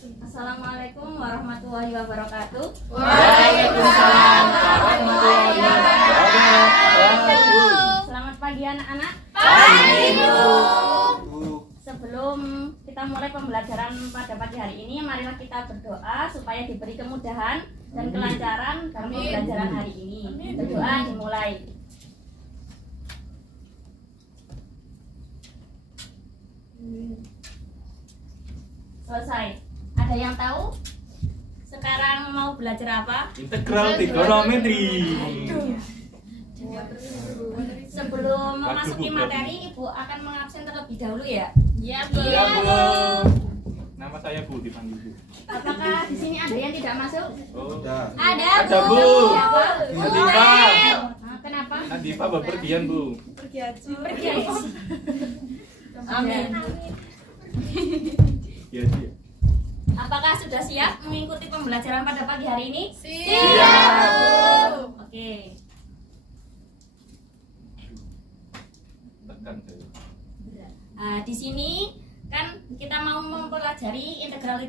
Assalamualaikum warahmatullahi wabarakatuh. Waalaikumsalam warahmatullahi wabarakatuh. Selamat pagi anak-anak. Pagi, Bu. Sebelum kita mulai pembelajaran pada pagi hari ini, marilah kita berdoa supaya diberi kemudahan dan kelancaran dalam pembelajaran hari ini. Berdoa dimulai. Selesai. Ada yang tahu? Sekarang mau belajar apa? Integral trigonometri. Sebelum memasuki materi, Ibu akan mengabsen terlebih dahulu ya? Iya, Bu. Iya, Bu. Nama saya Bu, dipanggil Bu. Apakah di sini ada yang tidak masuk? Oh, Ada, Ada, Bu. Siapa? Nadifa. Kenapa? Nadifa bepergian, Bu. Pergi aja. Amin. Iya, sih. Apakah sudah siap mengikuti pembelajaran pada pagi hari ini? Siap. Oke. Tekan saya. Nah, di sini kan kita mau mempelajari integral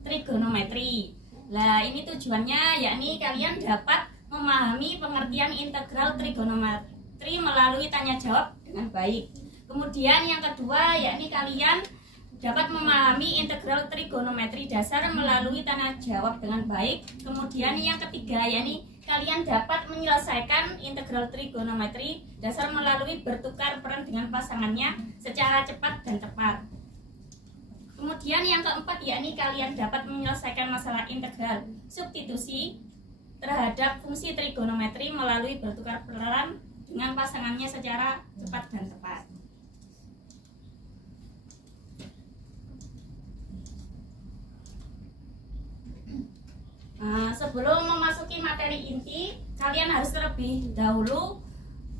trigonometri. Nah, ini tujuannya yakni kalian dapat memahami pengertian integral trigonometri melalui tanya jawab dengan baik. Kemudian yang kedua yakni kalian dapat memahami integral trigonometri dasar melalui tanya jawab dengan baik. Kemudian yang ketiga yakni kalian dapat menyelesaikan integral trigonometri dasar melalui bertukar peran dengan pasangannya secara cepat dan tepat. Kemudian yang keempat yakni kalian dapat menyelesaikan masalah integral substitusi terhadap fungsi trigonometri melalui bertukar peran dengan pasangannya secara cepat dan tepat. Nah, sebelum memasuki materi inti, kalian harus terlebih dahulu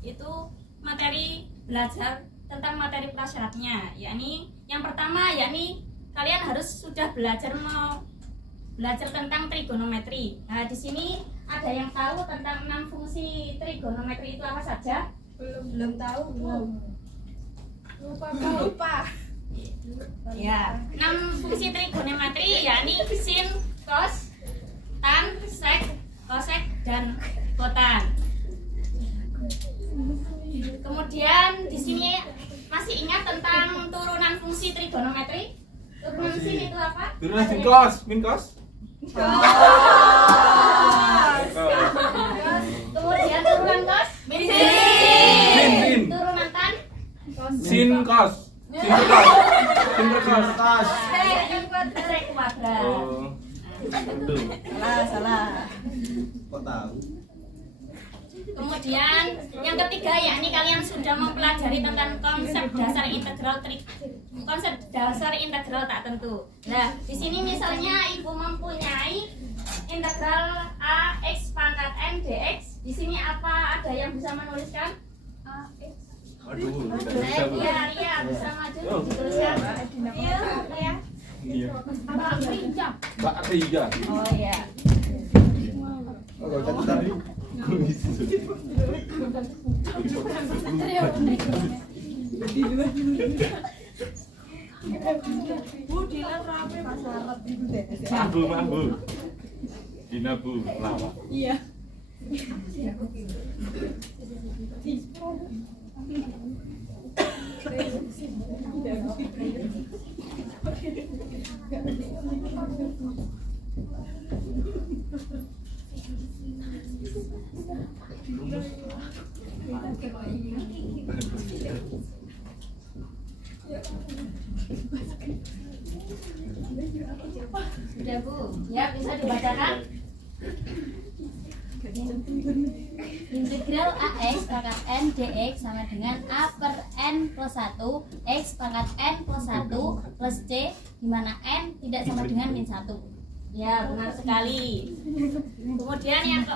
itu materi belajar tentang materi prasyaratnya, yakni yang pertama yakni kalian harus sudah belajar tentang trigonometri. Nah, di sini ada yang tahu tentang 6 fungsi trigonometri itu apa saja? Belum tahu, Bu. Lupa. Ya, 6 fungsi trigonometri yakni sin, cos, tan, sek, kosek, dan kotan. Kemudian di sini masih ingat tentang turunan fungsi trigonometri? Turunan sin itu apa? Turunan sin cos, min cos. Kemudian turunan cos? Min Sin. Turunan tan? Sin cos. Sin cos. Sin cos. Sek kuadrat. Oh. Betul. Salah. Kok tahu? Kemudian yang ketiga yakni kalian sudah mempelajari tentang konsep dasar integral tak tentu. Nah, di sini misalnya Ibu mempunyai integral ax pangkat n dx. Di sini apa ada yang bisa menuliskan? Aduh, tidak bisa, Bu. Ria bisa maju dituliskan. Iya. Iya. Mbak Ria. Mbak Ria. Oh iya. Oh, jatuh tadi. Bu, Dilan rapi masalah itu deh. Mambu. Dina Bu, lama. Iya. Sudah Bu, ya bisa dibacakan. Integral AX pangkat N dx sama dengan A per N plus 1 X pangkat N plus 1 plus C, di mana N tidak sama dengan min 1. Ya, benar sekali. Kemudian yang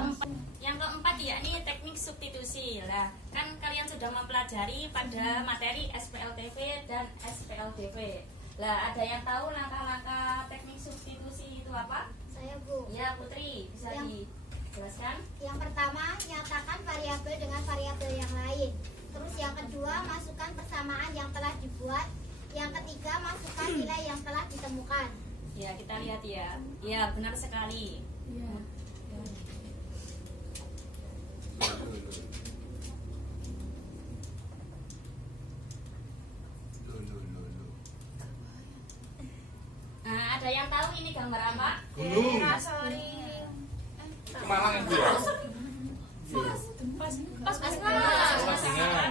keempat yakni teknik substitusi. Lah, kan kalian sudah mempelajari pada materi SPLTV dan SPLDV. Lah, ada yang tahu langkah-langkah teknik substitusi itu apa? Saya, Bu. Ya, Putri, bisa dijelaskan? Yang pertama, nyatakan variabel dengan variabel yang lain. Terus yang kedua, masukkan persamaan yang telah dibuat. Yang ketiga, masukkan nilai yang telah ditemukan. Ya, kita lihat ya. Ya, benar sekali. Nah, ada yang tahu ini gambar apa? Gunung. Kemalang itu ya? Pas Pasingan.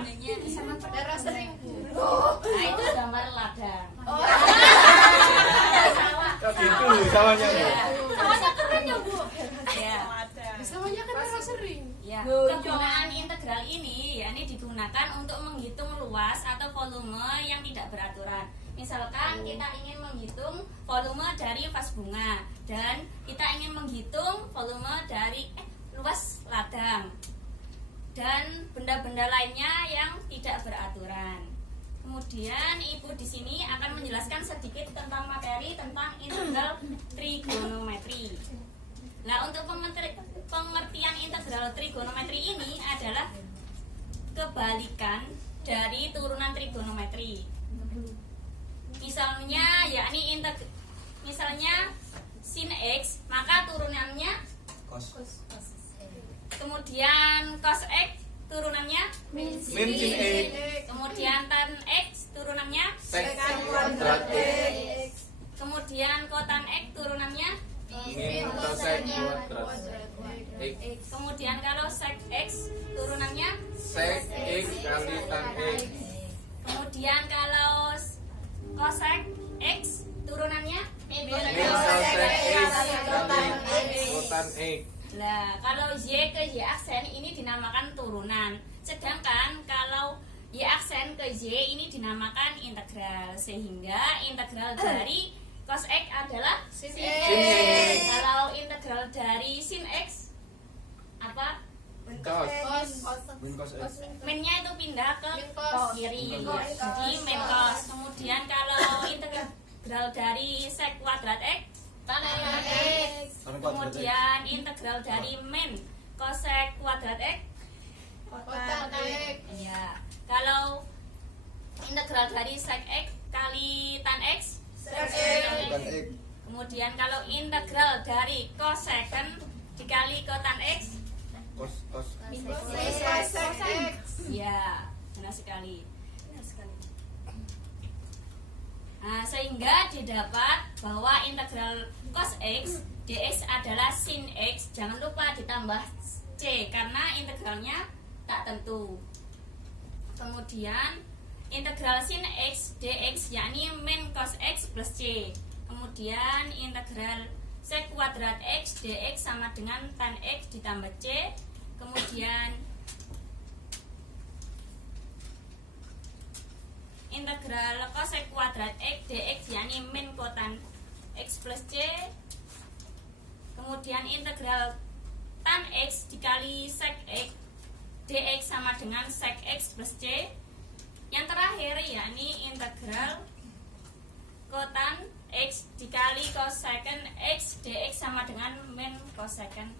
Darah sering. Nah, itu gambar ladang. Sawah. Kok gitu sawahnya ya? Sawahnya keren ya, Bu. Ya. Sawahnya kan darah sering. Ya, kegunaan integral ini yakni digunakan untuk menghitung luas atau volume yang tidak beraturan. Misalkan kita ingin menghitung volume dari vas bunga dan kita ingin menghitung volume dari luas ladang dan benda-benda lainnya yang tidak beraturan. Kemudian Ibu di sini akan menjelaskan sedikit tentang materi tentang integral trigonometri. Nah, untuk pengertian integral trigonometri ini adalah kebalikan dari turunan trigonometri. Misalnya yakni misalnya sin x, maka turunannya Kos. kemudian cos x turunannya Min sin X. kemudian tan x turunannya Sek kuadrat X. kemudian kotan x turunannya Min cosec kuadrat X. kemudian kalau sec x turunannya Sek X kali tan X. kemudian kalau cosec x turunannya Min cosec X kali kotan X. Nah, kalau Y ke Y aksen ini dinamakan turunan. Sedangkan kalau Y aksen ke Y ini dinamakan integral. Sehingga integral dari cos X adalah sin X. X. Kalau integral dari sin X apa? Cos. Min cos X. Min-nya itu pindah ke kiri. Min cos. Jadi min cos. Kemudian kalau integral dari sec kuadrat X Tan X. Tan kuadrat X. kemudian integral dari min cosec kuadrat X. Kotan X. Ya, kalau integral dari sec x kali tan x. Tan X. Kemudian kalau integral dari cosecant dikali kotan x. Kos. Ya, benar sekali. Nah, sehingga didapat bahwa integral cos x dx adalah sin x. Jangan lupa ditambah c karena integralnya tak tentu. Kemudian integral sin x dx yakni min cos x plus c. Kemudian integral sec kuadrat x dx sama dengan tan x ditambah c. Kemudian integral cosec kuadrat x dx yakni min kotan x plus c. Kemudian integral tan x dikali sec x dx sama dengan sec x plus c. Yang terakhir yakni integral kotan x dikali cosecant x dx sama dengan min cosecant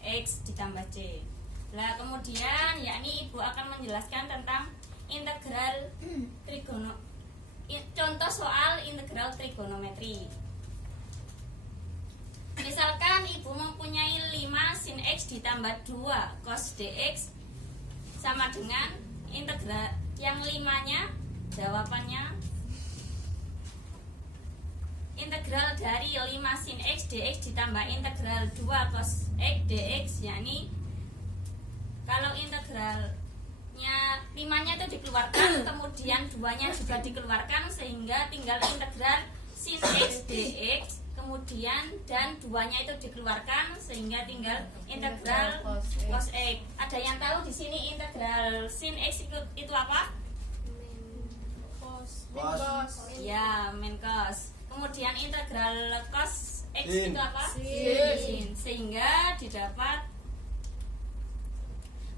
x ditambah c. Nah, kemudian yakni Ibu akan menjelaskan tentang integral contoh soal integral trigonometri. Misalkan Ibu mempunyai 5 sin x ditambah 2 cos dx sama dengan integral yang 5-nya jawabannya integral dari 5 sin x dx ditambah integral 2 cos x dx, yakni kalau integralnya 5-nya itu dikeluarkan kemudian 2-nya juga dikeluarkan sehingga tinggal integral sin x dx, kemudian dan 2-nya itu dikeluarkan sehingga tinggal integral cos x. Ada yang tahu di sini integral sin x itu apa? Kos. Ya, min cos. Kemudian integral cos x Sin. itu apa? Sin. Sehingga didapat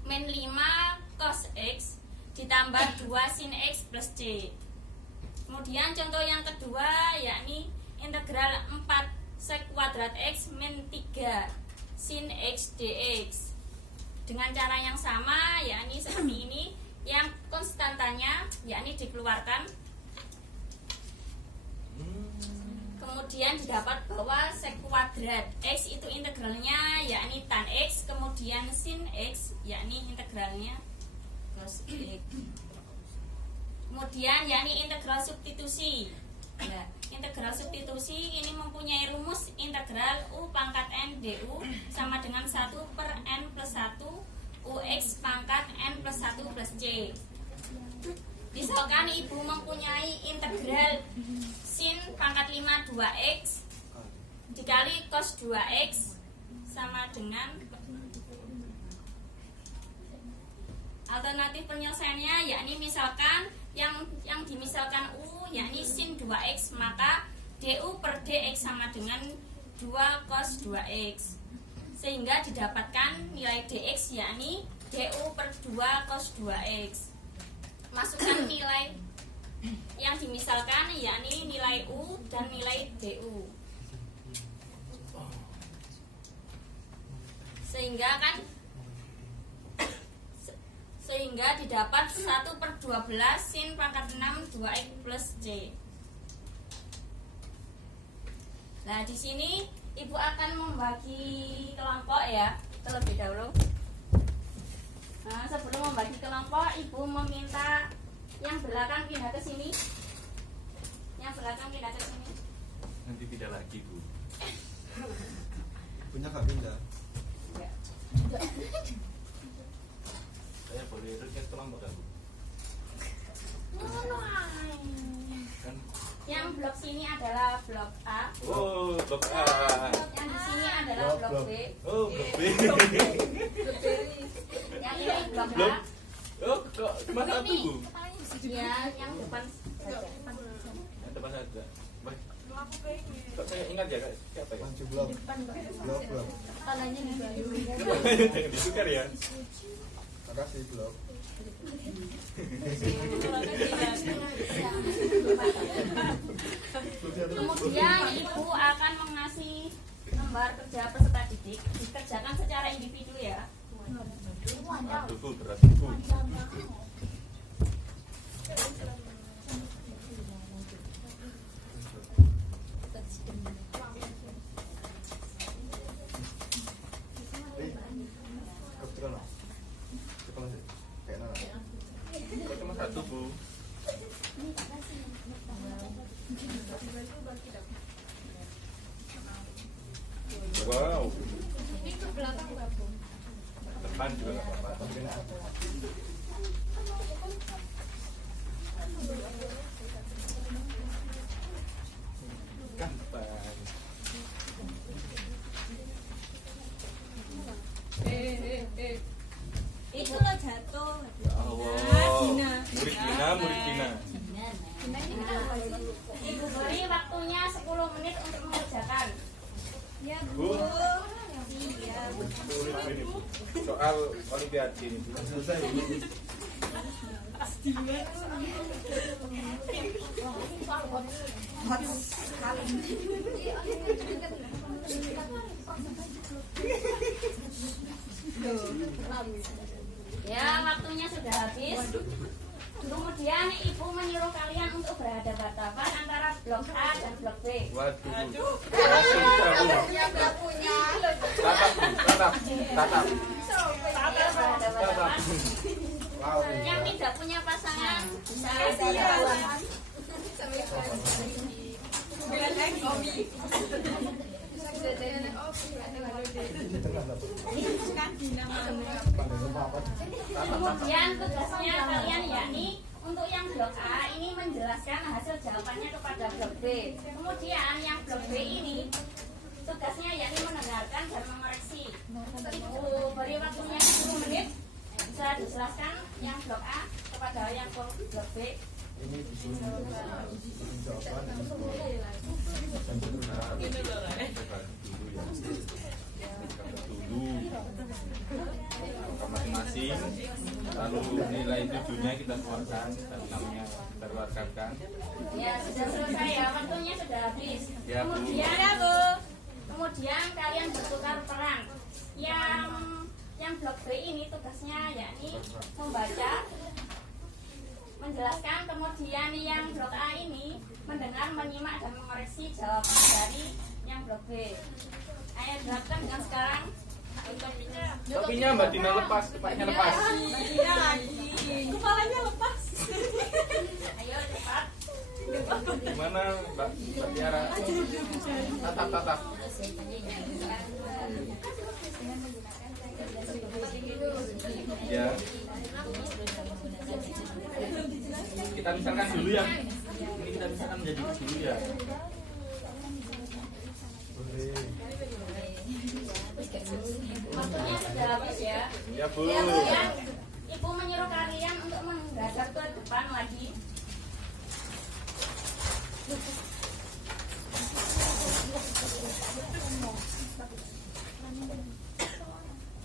min 5 cos x ditambah 2 sin x plus c. Kemudian contoh yang kedua yakni integral 4 sec kuadrat x min 3 sin x dx. Dengan cara yang sama yakni seperti ini, yang konstantanya yakni dikeluarkan. Kemudian didapat bahwa sek kuadrat X itu integralnya yakni tan X, kemudian sin X yakni integralnya cos X. Kemudian yakni integral substitusi. Nah, integral substitusi ini mempunyai rumus integral U pangkat N du sama dengan 1 per N plus 1 UX pangkat N plus 1 plus C. Misalkan ibu mempunyai integral sin pangkat 5 2x dikali cos 2x sama dengan, alternatif penyelesaiannya yakni misalkan yang dimisalkan U yakni sin 2x, maka du per dx sama dengan 2 cos 2x, sehingga didapatkan nilai dx yakni du per 2 cos 2x. Masukkan nilai yang dimisalkan yakni nilai U dan nilai du, sehingga didapat 1 per 12 sin pangkat 6 2x plus C. Nah, di sini ibu akan membagi kelompok ya terlebih dahulu. Nah, sebelum membagi kelompok, ibu meminta yang belakang pindah ke sini. Yang belakang pindah ke sini. Nanti tidak lagi, Bu. Punya gak pindah? Saya boleh riset kelompok kan, Bu? Kan? Yang blok sini adalah blok A. Oh, blok A. Yang di sini adalah blok B. Oh, blok B. Yang ini blok A. Blok. Oh, kok cuma satu, Bu? Ya, yang depan saja. Yang depan saja. Baik. Kok saya ingat ya, Kak? Siapa ya? Maju blok. Blok. Tanahnya di bawah. Jangan ditukar ya. Makasih blok. Kemudian ibu akan mengasih lembar kerja peserta didik, dikerjakan secara individu ya. Aduh, Bu, berat, Bu. Kebetulan lah. Kebetulan sih. Kayak nana. Kok cuma satu, Bu? Wow. Ini ke belakang nggak, Bu? Depan juga nggak apa-apa. Tapi kena apa? Kan depan. Itu lo jatuh. Ya Allah. Murid Dina. Ibu beri waktunya 10 menit untuk mengerjakan. Ya, Bu. Iya. Sulit ini, Bu. Soal olimpiade ini, Bu. Selesai. Ya, waktunya sudah habis. Kemudian ibu menyuruh kalian untuk berhadapan-hadapan antara blok A dan blok B. Waduh. Tatap, Bu. Tatap. Berhadapan-hadapan. Wow. Yang tidak punya pasangan bisa berhadapan. Kemudian tugasnya kalian yakni untuk yang blok A ini menjelaskan hasil jawabannya kepada blok B. Kemudian yang blok B ini tugasnya yakni mendengarkan dan mengoreksi. Ibu beri waktunya 10 menit, bisa dijelaskan yang blok A kepada yang blok B. Ini disuruh jawaban dan Dulu masing-masing, lalu nilai tujuhnya kita keluarkan dan namanya kita keluarkan. Ya, sudah selesai ya, waktunya sudah habis. Ya, Bu. Kemudian kalian bertukar peran. Yang blok B ini tugasnya yakni membaca, menjelaskan, kemudian yang blok A ini mendengar, menyimak, dan mengoreksi jawaban dari yang blok B. Ayo jelaskan dengan sekarang. Topinya Mbak Dina lepas, kepalanya lepas. Mbak Dina lagi. Kepalanya lepas. Ayo cepat. Gimana Mbak Tiara? Tatap. Ya. Kita misalkan dulu ya. Ini kita misalkan menjadi dulu ya. Waktunya sudah habis ya. Ya Bu. Kemudian Ibu menyuruh kalian untuk menghadap ke depan lagi.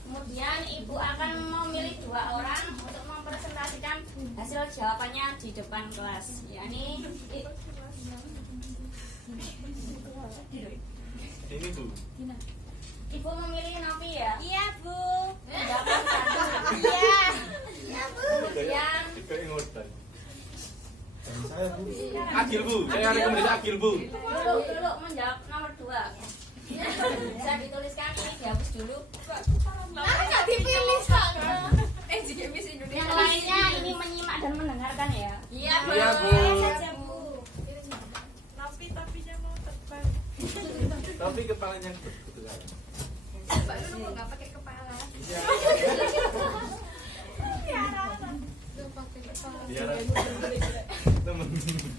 Kemudian Ibu akan memilih 2 orang untuk mempresentasikan hasil jawabannya di depan kelas. yakni Ini Bu. Ibu memilih Novi ya. Iya, Bu. Menjawab satu. Iya. Ya, Bu. Kemudian Tiga ingutan. Dan saya Bu. Akil Bu. Saya rekomendasi Akil Bu. dulu menjawab nomor 2. Bisa dituliskan ini dihapus dulu. Nggak dipilih soalnya. Yang lainnya ini menyimak dan mendengarkan ya. Iya, Bu. Iya Bu. Saja, Bu. Tapinya mau terbang. Tapi kepalanya kebetulan. Mbak Nunu mau nggak pakai kepala? Iya. Biar temen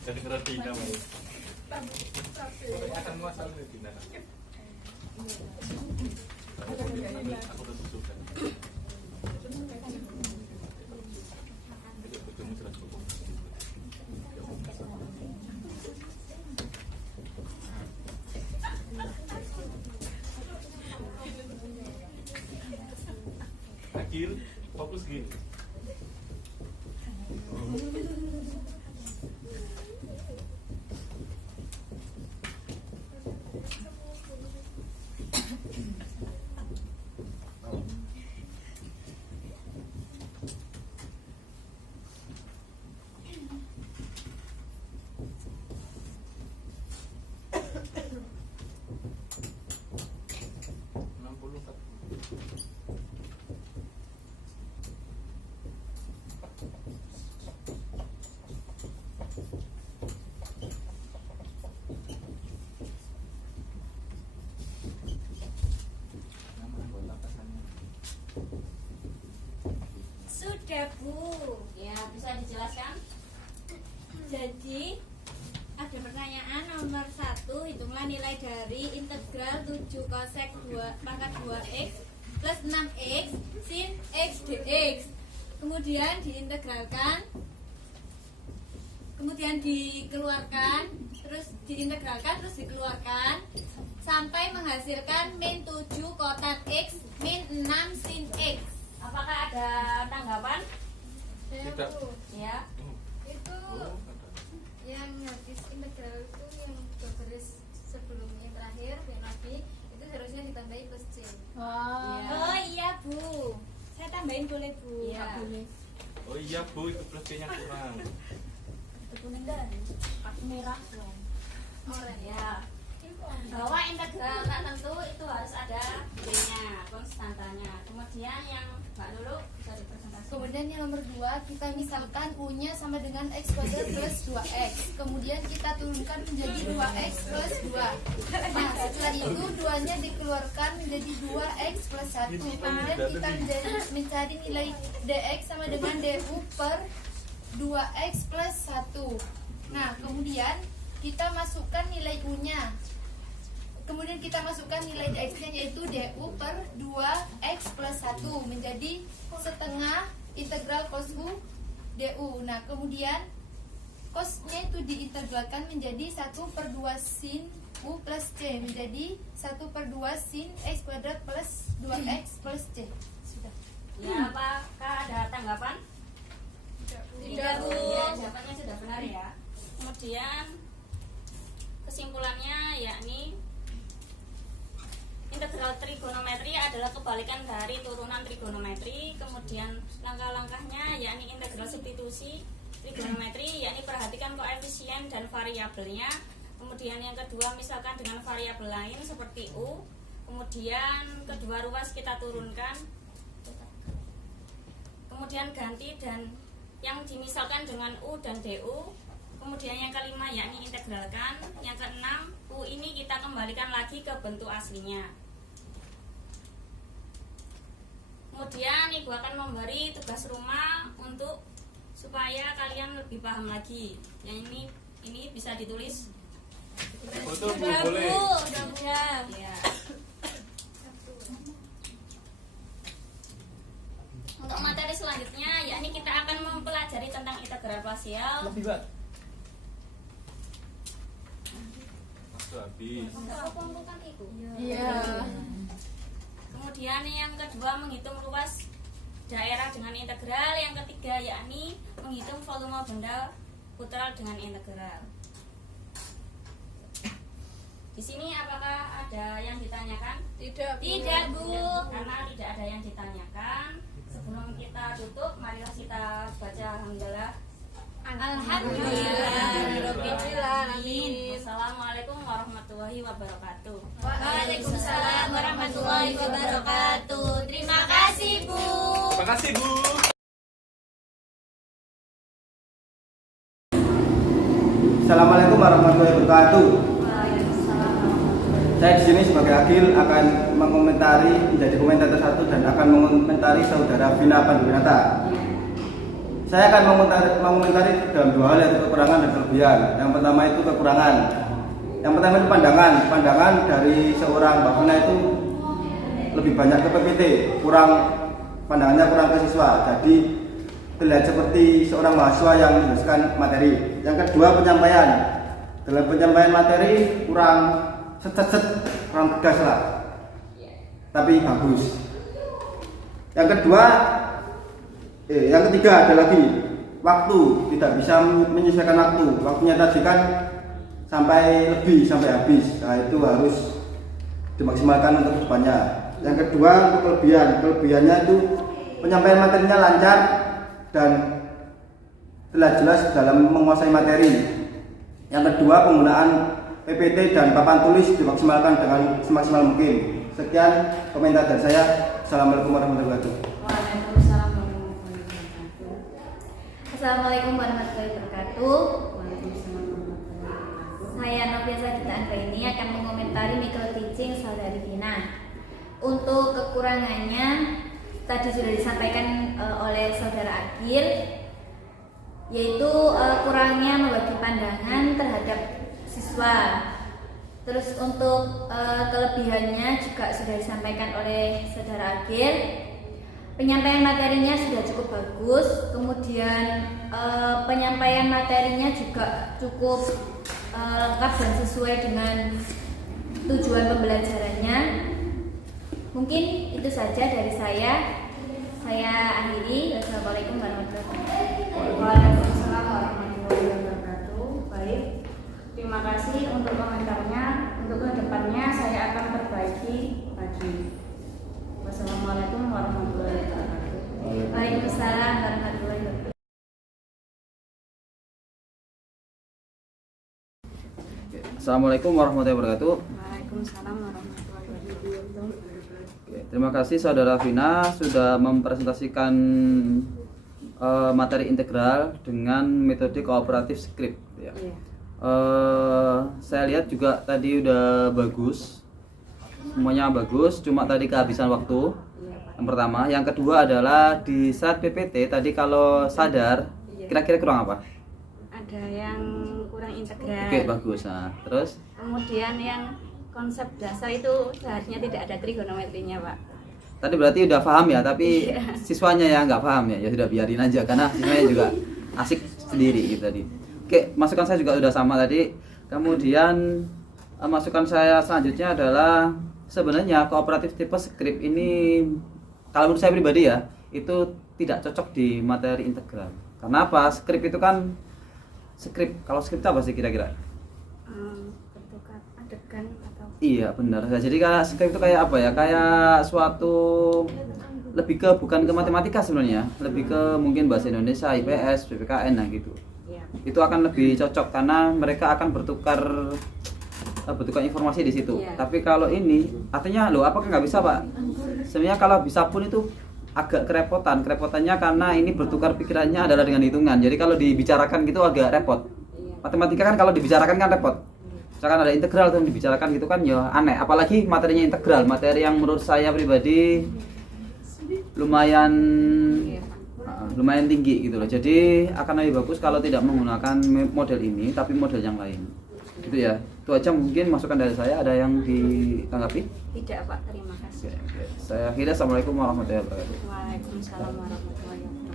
jadi roti kamu. Akan masalah di Dina. Aku tentu suka. Kamu jelas cukup. Akil, fokus gini. Sudah, Bu. Ya, bisa dijelaskan? Jadi ada pertanyaan nomor 1, hitunglah nilai dari integral 7 cosec 2 2x plus 6x sin x dx. Kemudian diintegralkan, kemudian dikeluarkan, terus diintegralkan, terus dikeluarkan sampai menghasilkan min 7 kotan x min 6 sin x. Apakah ada tanggapan? Tidak. Ya. Itu yang habis integral itu yang berbaris sebelumnya terakhir yang tadi itu harusnya ditambahi plus c. Oh iya, Bu. Saya tambahin boleh, Bu? Iya. Boleh. Oh iya Bu, itu plusnya kurang. Itu kuning dan aku merah dong. Oranye. Ya. Bahwa integral tertentu itu harus ada b-nya, konstantanya. Kemudian yang Mbak Lulu bisa dipresentasikan. Kemudian yang nomor 2, kita misalkan U-nya sama dengan X kuadrat plus 2X. Kemudian kita turunkan menjadi 2X plus 2. Nah, setelah itu 2-nya dikeluarkan menjadi 2X plus 1. Kemudian kita mencari nilai DX sama dengan DU per 2X plus 1. Nah, kemudian kita masukkan nilai U-nya. Kemudian kita masukkan nilai dx-nya yaitu du per 2x plus 1 menjadi setengah integral cos u du. Nah, kemudian cosnya itu diintegralkan menjadi 1 per 2 sin u plus c menjadi 1 per 2 sin x kuadrat plus 2x plus c. Sudah. Ya, apakah ada tanggapan? Tidak, Bu. Ya, jawabannya sudah benar ya. Kemudian kesimpulannya yakni integral trigonometri adalah kebalikan dari turunan trigonometri. Kemudian langkah-langkahnya yakni integral substitusi, trigonometri, yakni perhatikan koefisien dan variabelnya. Kemudian yang kedua misalkan dengan variabel lain seperti U. Kemudian kedua ruas kita turunkan. Kemudian ganti dan yang dimisalkan dengan U dan DU. Kemudian yang kelima yakni integralkan. Yang keenam, U ini kita kembalikan lagi ke bentuk aslinya. Kemudian Ibu akan memberi tugas rumah untuk supaya kalian lebih paham lagi. Yang ini bisa ditulis. Foto Bu, boleh. Ya. Untuk materi selanjutnya yakni kita akan mempelajari tentang integral parsial. Waktu habis. Iya. Kemudian yang kedua menghitung luas daerah dengan integral. Yang ketiga yakni menghitung volume benda putra dengan integral. Di sini apakah ada yang ditanyakan? Tidak, Bu. Tidak, Bu. Karena tidak ada yang ditanyakan. Sebelum kita tutup, marilah kita baca alhamdulillah. Alhamdulillahirobbilalamin. Wassalamualaikum warahmatullahi wabarakatuh. Waalaikumsalam warahmatullahi wabarakatuh. Terima kasih, Bu. Terima kasih Bu. Assalamualaikum warahmatullahi wabarakatuh. Saya di sini sebagai Agil akan menjadi komentator satu dan akan mengomentari saudara Vina Panduwinata. Saya akan mengomentari dalam dua hal, yaitu kekurangan dan kelebihan. Yang pertama itu kekurangan. Yang pertama itu pandangan. Pandangan dari seorang Mbak Vina itu lebih banyak ke PPT, pandangannya kurang ke siswa. Jadi terlihat seperti seorang mahasiswa yang menjelaskan materi. Yang kedua penyampaian. Dalam penyampaian materi kurang kurang tegas lah, tapi bagus. Yang kedua, yang ketiga ada lagi waktu, tidak bisa menyesuaikan waktu. Waktunya tadi kan sampai habis. Nah itu harus dimaksimalkan untuk depannya. Yang kedua untuk kelebihannya itu penyampaian materinya lancar dan jelas dalam menguasai materi. Yang kedua penggunaan PPT dan papan tulis dimaksimalkan dengan semaksimal mungkin. Sekian komentar dari saya. Assalamualaikum warahmatullahi wabarakatuh. Waalaikumsalam warahmatullahi wabarakatuh. Assalamualaikum warahmatullahi wabarakatuh. Waalaikumsalam warahmatullahi wabarakatuh. Saya Noviasa Gita Anggraini akan mengomentari micro teaching saudari Vina. Untuk kekurangannya tadi sudah disampaikan oleh saudara Agil, yaitu kurangnya membagi pandangan terhadap siswa. Terus untuk kelebihannya juga sudah disampaikan oleh saudara Agil. Penyampaian materinya sudah cukup bagus. Kemudian penyampaian materinya juga cukup lengkap dan sesuai dengan tujuan pembelajarannya. Mungkin itu saja dari saya. Saya akhiri. Wassalamualaikum warahmatullahi wabarakatuh. Waalaikumsalam warahmatullahi wabarakatuh. Baik, terima kasih untuk komentarnya. Untuk kedepannya saya akan perbaiki lagi. Wassalamualaikum warahmatullahi wabarakatuh. Waalaikumsalam warahmatullahi wabarakatuh. Assalamualaikum warahmatullahi wabarakatuh. Waalaikumsalam warahmatullahi wabarakatuh. Oke, terima kasih saudara Vina sudah mempresentasikan materi integral dengan metode kooperatif script ya. Iya. Saya lihat juga tadi udah bagus, semuanya bagus, cuma tadi kehabisan waktu. Yang pertama, yang kedua adalah di saat PPT tadi kalau sadar kira-kira kurang apa? Ada yang kurang integral. Oke, bagus. Nah, terus Kemudian yang konsep dasar itu seharusnya tidak ada trigonometrinya, Pak. tadi berarti udah paham ya, tapi siswanya yang nggak paham ya, ya sudah biarin aja karena siswanya juga asik sendiri gitu tadi. Oke, masukan saya juga udah sama tadi. Kemudian masukan saya selanjutnya adalah sebenarnya kooperatif tipe script ini kalau menurut saya pribadi ya itu tidak cocok di materi integral. Karena apa? Script itu kan kalau script apa sih kira-kira? Bentuk adegan atau Iya benar. Jadi kayak script itu kayak apa ya? Kayak suatu lebih ke bukan ke matematika sebenarnya, lebih ke mungkin bahasa Indonesia, IPS, PPKN nah gitu. Itu akan lebih cocok karena mereka akan bertukar informasi di situ. Tapi kalau ini artinya loh apakah nggak bisa Pak? Sebenarnya kalau bisa pun itu agak kerepotannya karena ini bertukar pikirannya adalah dengan hitungan. Jadi kalau dibicarakan gitu agak repot. Matematika kan kalau dibicarakan kan repot. Misalkan ada integral tuh dibicarakan gitu kan ya aneh. Apalagi materinya integral, materi yang menurut saya pribadi lumayan tinggi gitu loh. Jadi akan lebih bagus kalau tidak menggunakan model ini tapi model yang lain. Gitu ya. Itu aja mungkin masukan dari saya. Ada yang ditanggapi? Tidak Pak, terima kasih. Oke. Saya akhirnya assalamualaikum warahmatullahi wabarakatuh. Waalaikumsalam warahmatullahi wabarakatuh.